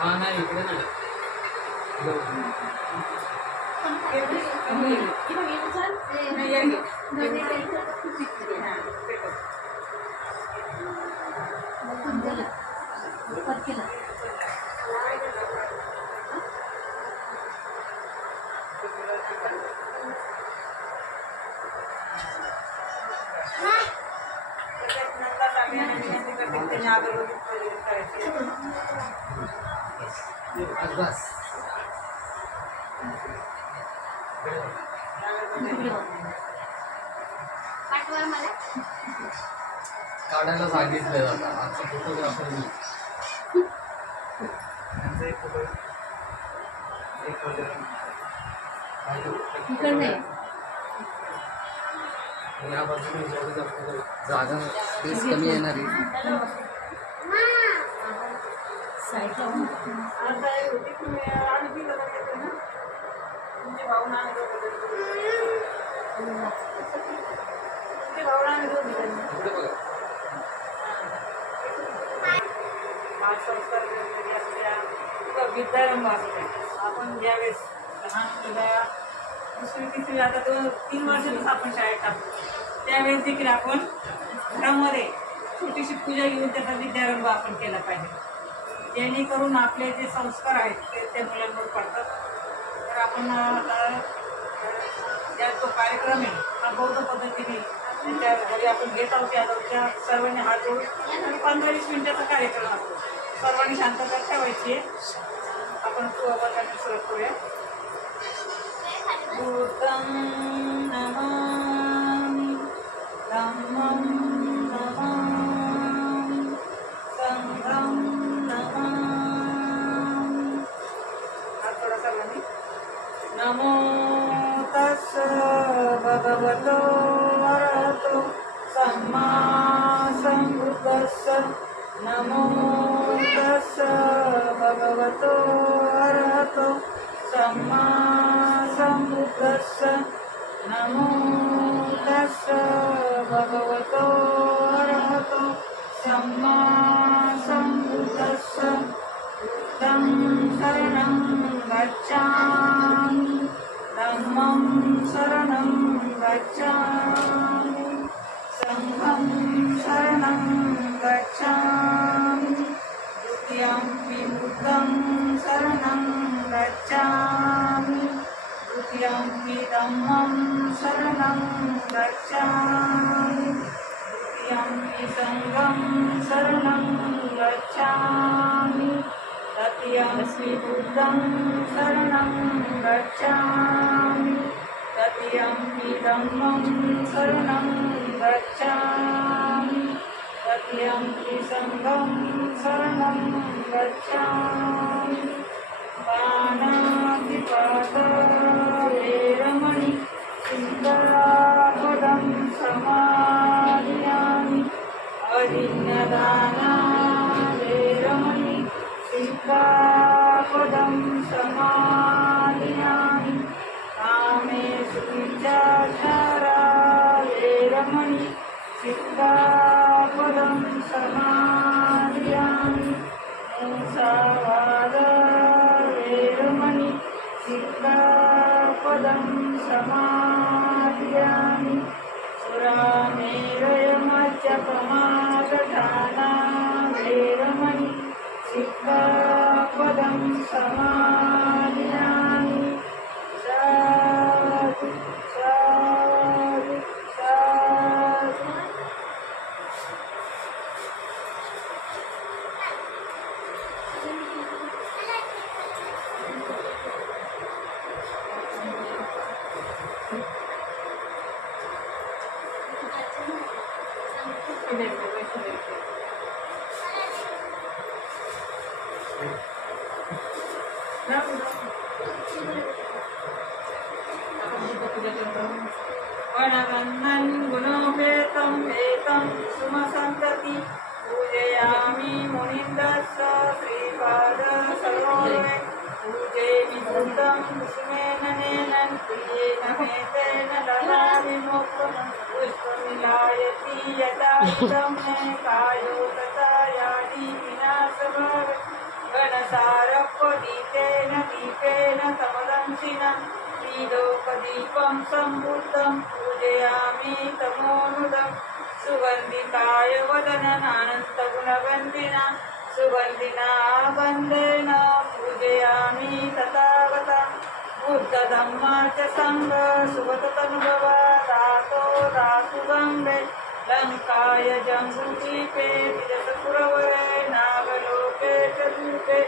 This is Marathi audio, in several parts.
हा नाही इकडे नाही बस काढायला सांगितलं जातं आजचा फोटोग्राफर मी या बाजूने जागा स्पेस कमी येणार आहे विद्यारंभ असते आपण ज्यावेळेस लहान मुलगा दुसरी तिसरी आता 2-3 वर्षातच आपण शाळेत टाकतो त्यावेळेस देखील आपण घरामध्ये छोटीशी पूजा घेऊन त्याचा विद्यारंभ आपण केला पाहिजे जेणेकरून आपले जे संस्कार आहेत ते त्या मुलांवर पडतात तर आपण या जो कार्यक्रम आहे हा बौद्ध पद्धतीने त्यांच्या घरी आपण घेत आहोत त्या सर्वांनी हात जोडून आणि 15-20 मिनिटाचा कार्यक्रम असतो सर्वांनी शांतता ठेवायची आपण वर्गाने सुरुवात करूया बुद्धं नमामि धम्मं नमामि संघं नमामि हात जोडा सर्वांनी नमो तस्स भगवतो अरहतो सम्मा सम्बुद्धस्स नमो तस्स भगवतो अरहतो सम्मा सम्बुद्धस्स नमो तस्स भगवतो अरहतो सम्मा सम्बुद्धस्स बुद्धं शरणं गच्छामि धम्मं शरणं गच्छामि संघं शरणं गच्छामि द्वितीयंपि बुद्धं शरणं गच्छामि तृतीयंपि धम्मं शरणं गच्छामि द्वितीयंपि संघं शरणं गच्छामि तृतीयंपि बुद्धं शरणं गच्छामि तृतीयंपि धम्मं शरणं गच्छामि तृतीयंपि संघं शरणं गच्छामि पाणातिपाता वेरमणि सिद्धपदं समादियामि अदिन्यदाना वेरमणि सिद्धपदं समादियामि कामेषु विचाचारा वेरमणि सिद्धपदं समादियामि मूसावादा वेरमणि सिद्धपदं समादियामि सुरामेरयमज्जपमादधाना वेरमणि सिद्धपदं समादियामि साधु साधु साधु वनगन्धं गुणोपेतं एतं सुमसन्तति पूजयामि मुनीन्द्रस्य श्रीपाद सरोवरे पूजे विभूतं कुसुमेन नेनं प्रियेण मेतेन ददामि मोक्षं पुष्पमिलायति यदा तं मे कायो तथा याति विनाशभावे सारपदीतेन दीपेन समदंशिना नीलोकदीपं सम्बुद्धं पूजयामि तमोनुदं सुगन्धिकाय वदननानन्तगुणवन्दिना सुगन्धिना वन्देन पूजयामि तथागता बुद्धधम्मा च सङ्घ सुगततनुभवा धातो धातु गङ्गे लङ्काय जम्बुदीपे विरसपुरवरे नागलोके च दूते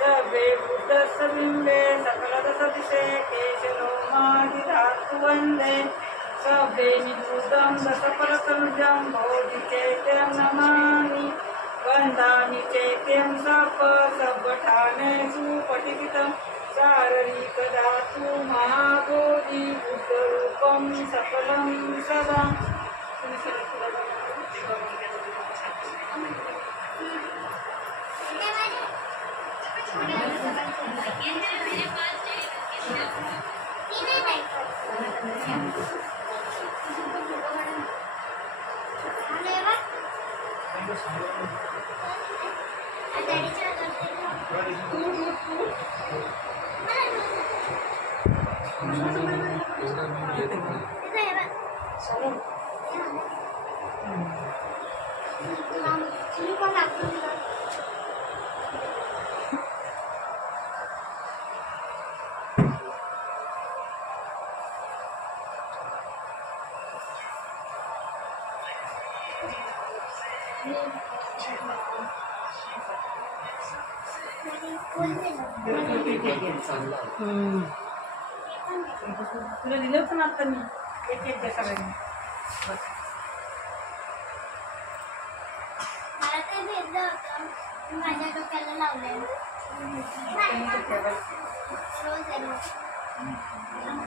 सर्वे बुद्धस्य बिम्बे सकलदसदिशे केशलोमादिधातु वन्दे सर्वे निभूतं दशफलतनुजं बोधिचैत्यं नमामि वन्दामि चैत्यं सब्बठानेषु पठितं शारीरिकधातु महाबोधि बुद्धरूपं सकलं सदा चांगला तुला दिलं होतं ना आता मी एक एक द्या सगळ्यांनी मला ते भेटलं होतं माझ्या डोक्याला लावलेलं रोज आहे